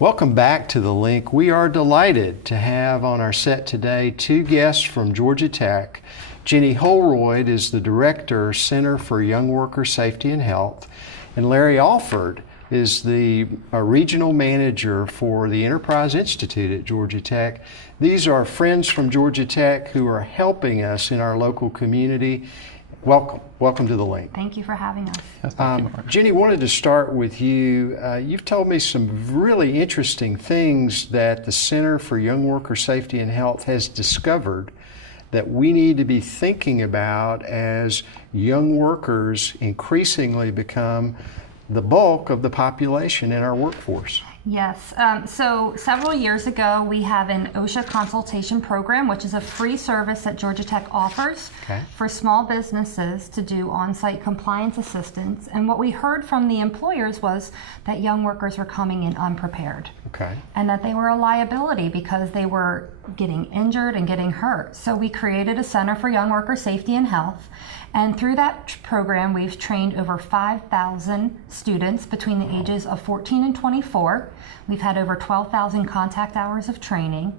Welcome back to The Link. We are delighted to have on our set today two guests from Georgia Tech. Jenny Houlroyd is the Director, Center for Young Worker Safety and Health, and Larry Alford is the Regional Manager for the Enterprise Institute at Georgia Tech. These are friends from Georgia Tech who are helping us in our local community. Welcome to The Link. Thank you for having us. Thank you, Mark. Jenny, wanted to start with you. You've told me some really interesting things that the Center for Young Worker Safety and Health has discovered that we need to be thinking about as young workers increasingly become the bulk of the population in our workforce. Yes, so several years ago we have an OSHA consultation program, which is a free service that Georgia Tech offers for small businesses to do on-site compliance assistance. And what we heard from the employers was that young workers were coming in unprepared. And that they were a liability because they were getting injured and getting hurt. So we created a Center for Young Worker Safety and Health. And through that program, we've trained over 5,000 students between the ages of 14 and 24. We've had over 12,000 contact hours of training.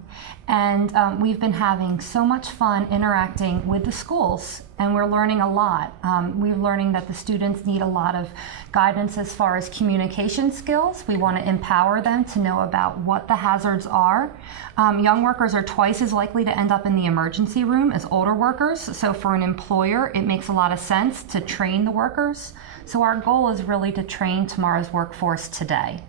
And we've been having so much fun interacting with the schools, and we're learning a lot. We're learning that the students need a lot of guidance as far as communication skills. We want to empower them to know about what the hazards are. Young workers are twice as likely to end up in the emergency room as older workers. So for an employer, it makes a lot of sense to train the workers. So our goal is really to train tomorrow's workforce today.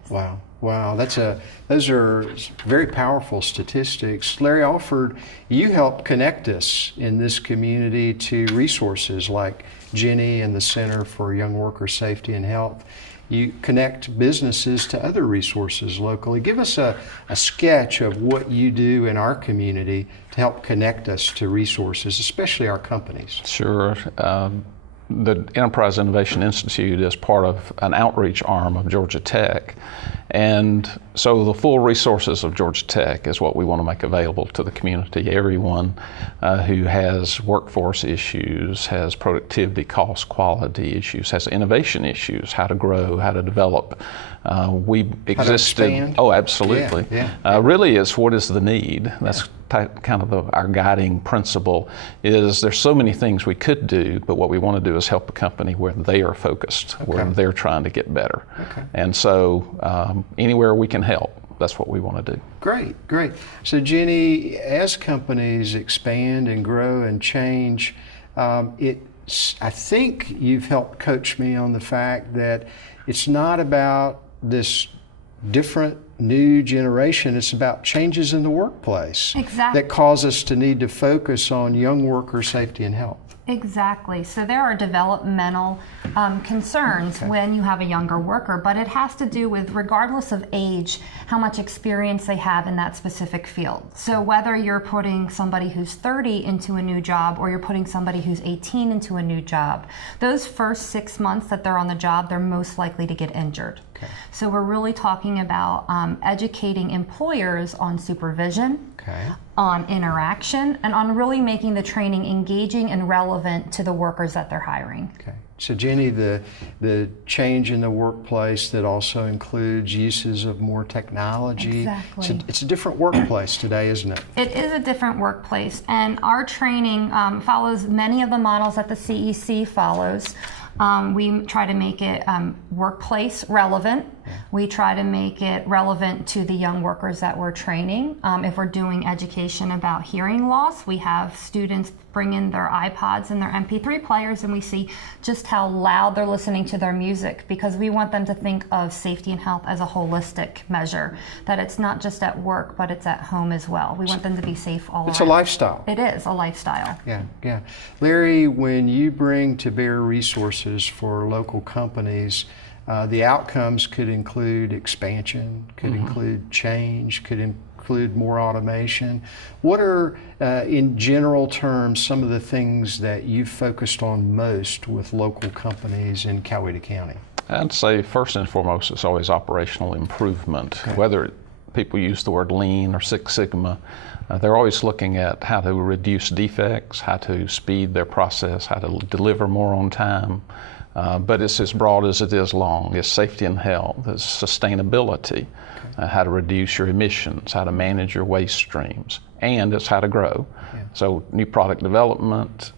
Wow, those are very powerful statistics. Larry Alford, you help connect us in this community to resources like Jenny and the Center for Young Worker Safety and Health. You connect businesses to other resources locally. Give us a sketch of what you do in our community to help connect us to resources, especially our companies. Sure. The Enterprise Innovation Institute is part of an outreach arm of Georgia Tech. And so the full resources of Georgia Tech is what we want to make available to the community. Everyone who has workforce issues, has productivity, cost, quality issues, has innovation issues, how to grow, how to develop. We existed. Oh, absolutely. Really, it's what is the need. That's kind of our guiding principle. Is there's so many things we could do, but what we want to do is help a company where they are focused, where they're trying to get better. And so anywhere we can help, that's what we want to do. Great. So Jenny, as companies expand and grow and change, I think you've helped coach me on the fact that it's not about this different new generation, it's about changes in the workplace that cause us to need to focus on young worker safety and health. Exactly. So there are developmental concerns when you have a younger worker, but it has to do with, regardless of age, how much experience they have in that specific field. So whether you're putting somebody who's 30 into a new job or you're putting somebody who's 18 into a new job, those first 6 months that they're on the job, they're most likely to get injured. So we're really talking about educating employers on supervision, on interaction, and on really making the training engaging and relevant to the workers that they're hiring. So Jenny, the change in the workplace that also includes uses of more technology. It's a different workplace today, isn't it? It is a different workplace, and our training follows many of the models that the CEC follows. We try to make it workplace relevant. We try to make it relevant to the young workers that we're training. If we're doing education about hearing loss, we have students bring in their iPods and their MP3 players, and we see just how loud they're listening to their music, because we want them to think of safety and health as a holistic measure, that it's not just at work, but it's at home as well. We want them to be safe all around. It's a lifestyle. It is a lifestyle. Yeah. Larry, when you bring to bear resources for local companies, the outcomes could include expansion, could include change, could include more automation. What are, in general terms, some of the things that you've focused on most with local companies in Coweta County? I'd say first and foremost, it's always operational improvement. Whether people use the word lean or Six Sigma, they're always looking at how to reduce defects, how to speed their process, how to deliver more on time. But it's as broad as it is long. It's safety and health, it's sustainability, how to reduce your emissions, how to manage your waste streams, and it's how to grow. Yeah. So new product development,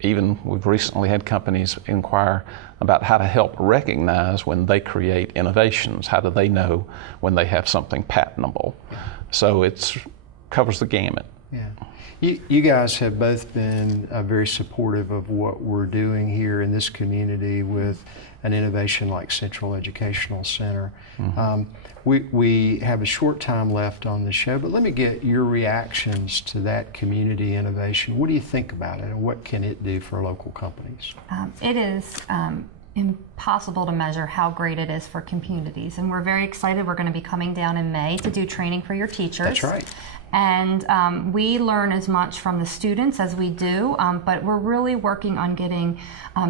even we've recently had companies inquire about how to help recognize when they create innovations. How do they know when they have something patentable? So it covers the gamut. Yeah. You guys have both been very supportive of what we're doing here in this community with an innovation like Central Educational Center. Mm-hmm. We have a short time left on the show, but let me get your reactions to that community innovation. What do you think about it, and what can it do for local companies? It is impossible to measure how great it is for communities, and we're very excited. We're going to be coming down in May to do training for your teachers. That's right. And we learn as much from the students as we do, but we're really working on getting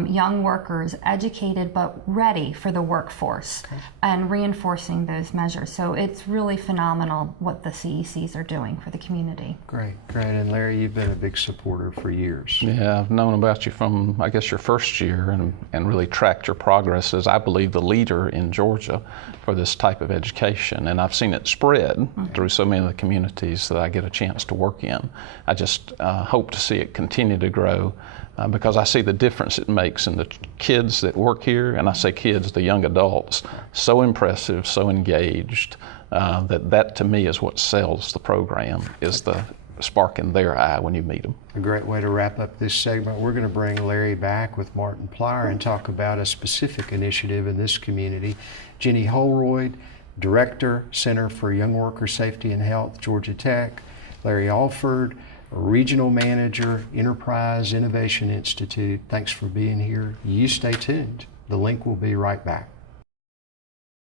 young workers educated but ready for the workforce, and reinforcing those measures. So it's really phenomenal what the CECs are doing for the community. Great. And Larry, you've been a big supporter for years. Yeah, I've known about you from, I guess, your first year, and really tracked your progress as, I believe, the leader in Georgia for this type of education. And I've seen it spread through so many of the communities that I get a chance to work in. I just hope to see it continue to grow because I see the difference it makes in the kids that work here, and I say kids, the young adults, so impressive, so engaged, that to me is what sells the program, is the spark in their eye when you meet them. A great way to wrap up this segment. We're going to bring Larry back with Martin Plyer and talk about a specific initiative in this community. Jenny Houlroyd, Director, Center for Young Worker Safety and Health, Georgia Tech. Larry Alford, Regional Manager, Enterprise Innovation Institute. Thanks for being here. You stay tuned. The link will be right back.